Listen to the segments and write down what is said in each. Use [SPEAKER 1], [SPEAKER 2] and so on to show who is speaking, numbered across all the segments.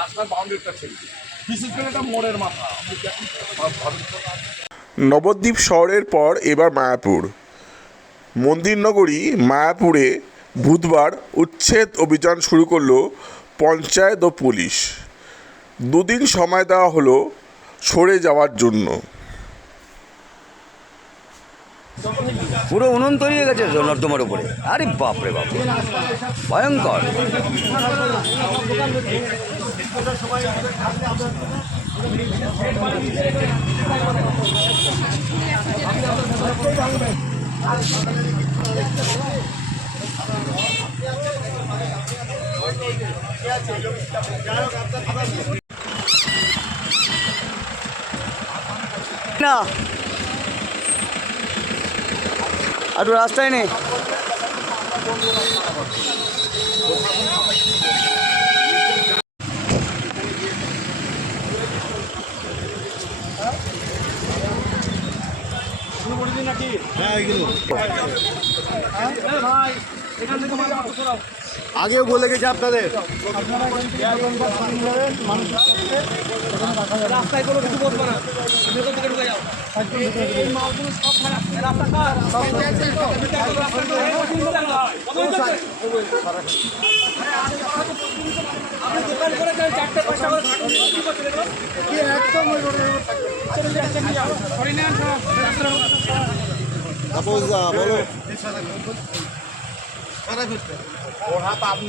[SPEAKER 1] রাস্তার বাউন্ডারিটা ছেড়ে বিশেষ করে এটা মোড়ের মাথা। আপনি দেখুন, ভাবেন তো।
[SPEAKER 2] নবদ্বীপ শহরের পর এবার মায়াপুর। মন্দিরনগরী মায়াপুরে বুধবার উচ্ছেদ অভিযান শুরু করল পঞ্চায়েত ও পুলিশ। দুদিন সময় দেওয়া হলো সরে যাওয়ার জন্য।
[SPEAKER 3] পুরো উনুন তৈরি হয়ে গেছে নর্দমার উপরে। আরে বাপরে বাপ ভয়ঙ্কর। না। আর রাস্তায় নেই।
[SPEAKER 4] আগেও বলে গেছে আপনাদের। তাপস দা বলো
[SPEAKER 1] জোরহাট আপনি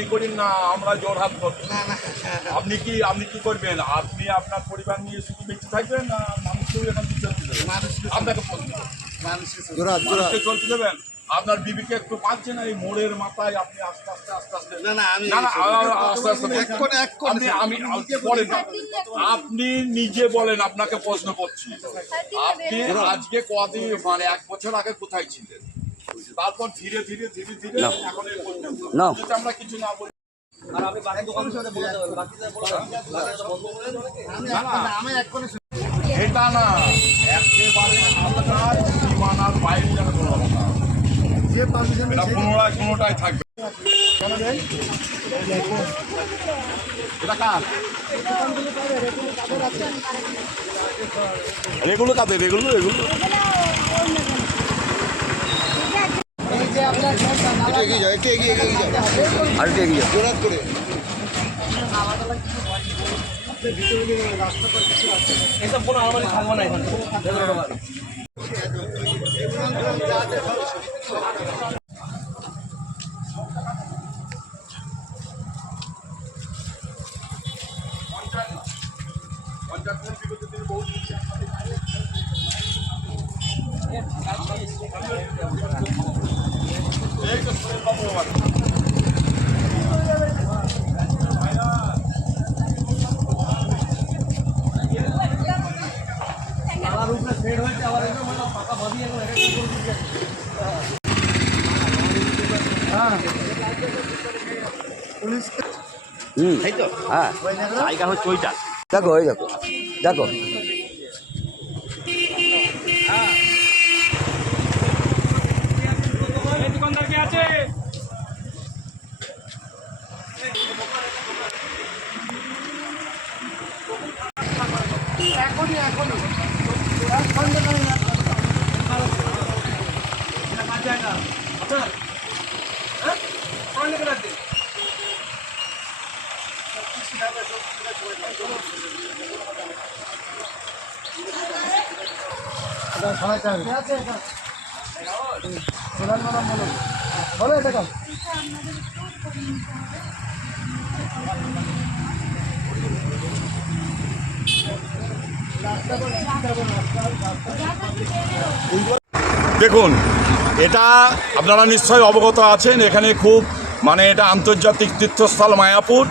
[SPEAKER 1] করেন না আমরা জোরহাট করব আপনি কি আপনি কি করবেন? আপনি আপনার পরিবার নিয়ে শুধু বেঁচে থাকবেন না মানুষকেও এখন আপনাকে।
[SPEAKER 4] জোরা জোরা
[SPEAKER 1] চলতে দেবেন আপনার বিবিকে একটু পাচ্ছেন এই মোড়ের মাথায় আপনি আস্তে আস্তে আস্তে আস্তে?
[SPEAKER 4] না না আমি
[SPEAKER 1] না না আস্তে আস্তে
[SPEAKER 4] এক কোণে, এক কোণে।
[SPEAKER 1] আপনি আমি আমি- বলেন না। আপনি নিজে বলেন আপনাকে প্রশ্ন করছি। আপনি আজকে কদিন মানে এক বছর আগে কোথায় ছিলেন? তারপর ধীরে ধীরে ধীরে ধীরে এখন এই পর্যন্ত।
[SPEAKER 3] না।
[SPEAKER 1] আমরা কিছু না বলি না, না। এটা না একেবারে আপনার সীমানার বাইরে যেন কোনো অবস্থা না। এটা পুনরায় কোনোটাই থাকবে এটা কার? এগুলো কাদের? এগুলো এগুলো।
[SPEAKER 4] এগিয়ে যাও একটু এগিয়ে এগিয়ে যাও।
[SPEAKER 3] আর একটু এগিয়ে যাও।
[SPEAKER 4] জোরাত করে।
[SPEAKER 1] পঞ্চায়েতের বিগত দিনে বহু কিছু এই তো সুরেশ বাবু আমার।
[SPEAKER 3] হুম। হ্যাঁ
[SPEAKER 5] জায়গা হচ্ছে ওইটা
[SPEAKER 3] দেখো ওই দেখো দেখো
[SPEAKER 1] দেখুন এটা আপনারা নিশ্চয়ই অবগত আছেন এখানে খুব মানে এটা আন্তর্জাতিক তীর্থস্থল মায়াপুর।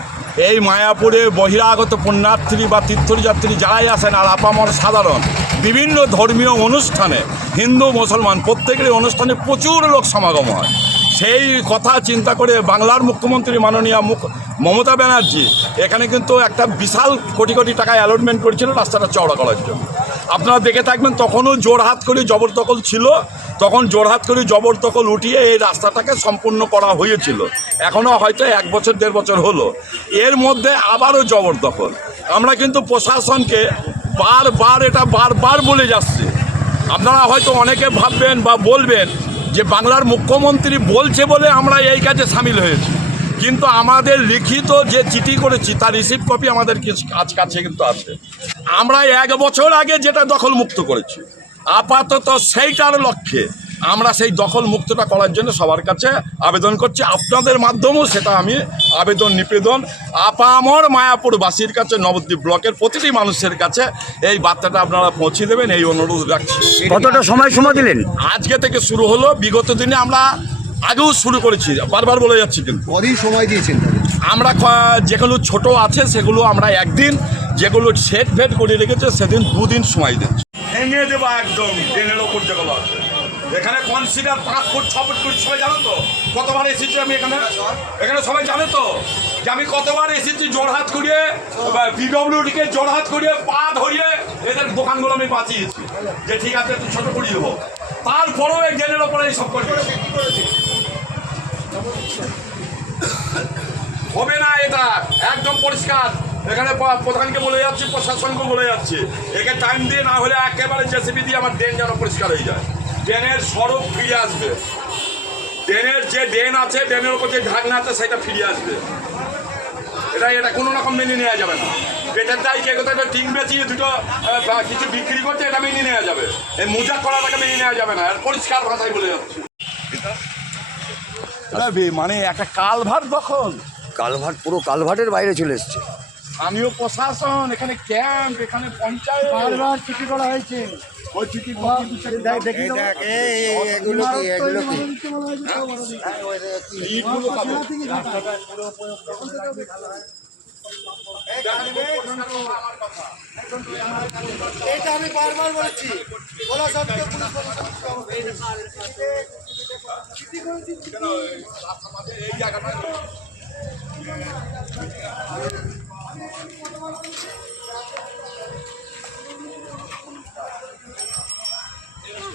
[SPEAKER 1] এই মায়াপুরে বহিরাগত পুণ্যার্থী বা তীর্থযাত্রী যারাই আসেন আর আপামর সাধারণ, বিভিন্ন ধর্মীয় অনুষ্ঠানে, হিন্দু, মুসলমান, প্রত্যেকেরই অনুষ্ঠানে প্রচুর লোক সমাগম হয়। সেই কথা চিন্তা করে বাংলার মুখ্যমন্ত্রী মাননীয় মুখ, মমতা ব্যানার্জি, এখানে কিন্তু একটা বিশাল কোটি কোটি টাকা অ্যালটমেন্ট করেছিল রাস্তাটা চওড়া করার জন্য। আপনারা দেখে থাকবেন, তখনও জোরহাত করে জবরদখল ছিল। তখন জোরহাত করে জবরদখল উঠিয়ে এই রাস্তাটাকে সম্পূর্ণ করা হয়েছিল। এখনও হয়তো এক বছর, দেড় বছর হলো। এর মধ্যে আবারও জবরদখল। আমরা কিন্তু প্রশাসনকে বারবার এটা বারবার বলে যাচ্ছি। আপনারা হয়তো অনেকে ভাববেন বা বলবেন যে বাংলার মুখ্যমন্ত্রী বলছে বলে আমরা এই কাজে সামিল হয়েছি। কিন্তু আমাদের লিখিত যে চিঠি করেছি, তার রিসিভ কপি আমাদের কাছ কাছে কিন্তু আছে। আমরা এক বছর আগে যেটা দখল মুক্ত করেছি। আপাতত সেইটার লক্ষ্যে আমরা সেই দখল মুক্তটা করার জন্য সবার কাছে আবেদন করছি। আপনাদের মাধ্যমেও সেটা আমি আবেদন নিবেদন আপামর মায়াপুরবাসীর কাছে নবদ্বীপ ব্লকের প্রতিটি মানুষের কাছে এই বার্তাটা আপনারা পৌঁছে দেবেন এই অনুরোধ রাখছি।
[SPEAKER 3] কতটা সময় সময় দিলেন?
[SPEAKER 1] আজকে থেকে শুরু হলো বিগত দিনে আমরা আগেও শুরু করেছি বারবার বলে যাচ্ছি কিন্তু।
[SPEAKER 4] কদিন সময় দিয়েছেন
[SPEAKER 1] আমরা যেগুলো ছোট আছে সেগুলো আমরা একদিন যেগুলো সেট ফেট করে রেখেছে, সেদিন দুদিন সময় দিচ্ছে ভেঙে দেবো একদম ট্রেনের ওপর যেগুলো আছে। এখানে কনসিডার পাঁচ ফুট, ছ ফুট ফুট সবাই জানো তো? কতবার এসেছি আমি এখানে? এখানে সবাই জানে তো? যে আমি কতবার এসেছি জোড়হাত করিয়ে পিডব্লিউডিকে জোড়হাত করিয়ে, পা ধরিয়ে এদের দোকানগুলো আমি বাঁচিয়েছি। যে ঠিক আছে তুই ছোটো করিয়ে দেবো। তারপরেও এই ট্রেনের ওপরে এইসব করবে হবে না এটা, একদম পরিষ্কার। এখানে প্রধানকে বলে যাচ্ছি প্রশাসনকে বলে যাচ্ছি। একে টাইম দিয়ে না হলে একেবারে জেসিবি দিয়ে আমার ড্রেন যেন পরিষ্কার হয়ে যায়। ড্রেনের সড়ক ফিরে আসবে। ড্রেনের যে ড্রেন আছে ড্রেনের উপর যে ঢাকনা আছে সেটা ফিরে আসবে। এটা এটা কোনো রকম মেনে নেওয়া যাবে না। পেটের দায় কে কোথায় টিং বেচিয়ে দুটো কিছু বিক্রি করছে এটা মেনে নেওয়া যাবে। এই মোজা করাটাকে মেনে নেওয়া যাবে না। আর পরিষ্কার ভাষায় বলে যাচ্ছি। মানে একটা কালভার দখল।
[SPEAKER 3] কালভার্ট পুরো কালভার্টের বাইরে চলে এসছে।
[SPEAKER 1] স্থানীয় প্রশাসন এখানে ক্যাম্প এখানে পঞ্চায়েত।
[SPEAKER 5] বারবার চিঠি করা হয়েছে।
[SPEAKER 1] ওই চিঠি
[SPEAKER 5] দেখি
[SPEAKER 4] এগুলো কি এগুলো কি?
[SPEAKER 5] এটা আমি বারবার বলেছি। বলা সত্ত্বেও
[SPEAKER 1] এই জায়গাটা।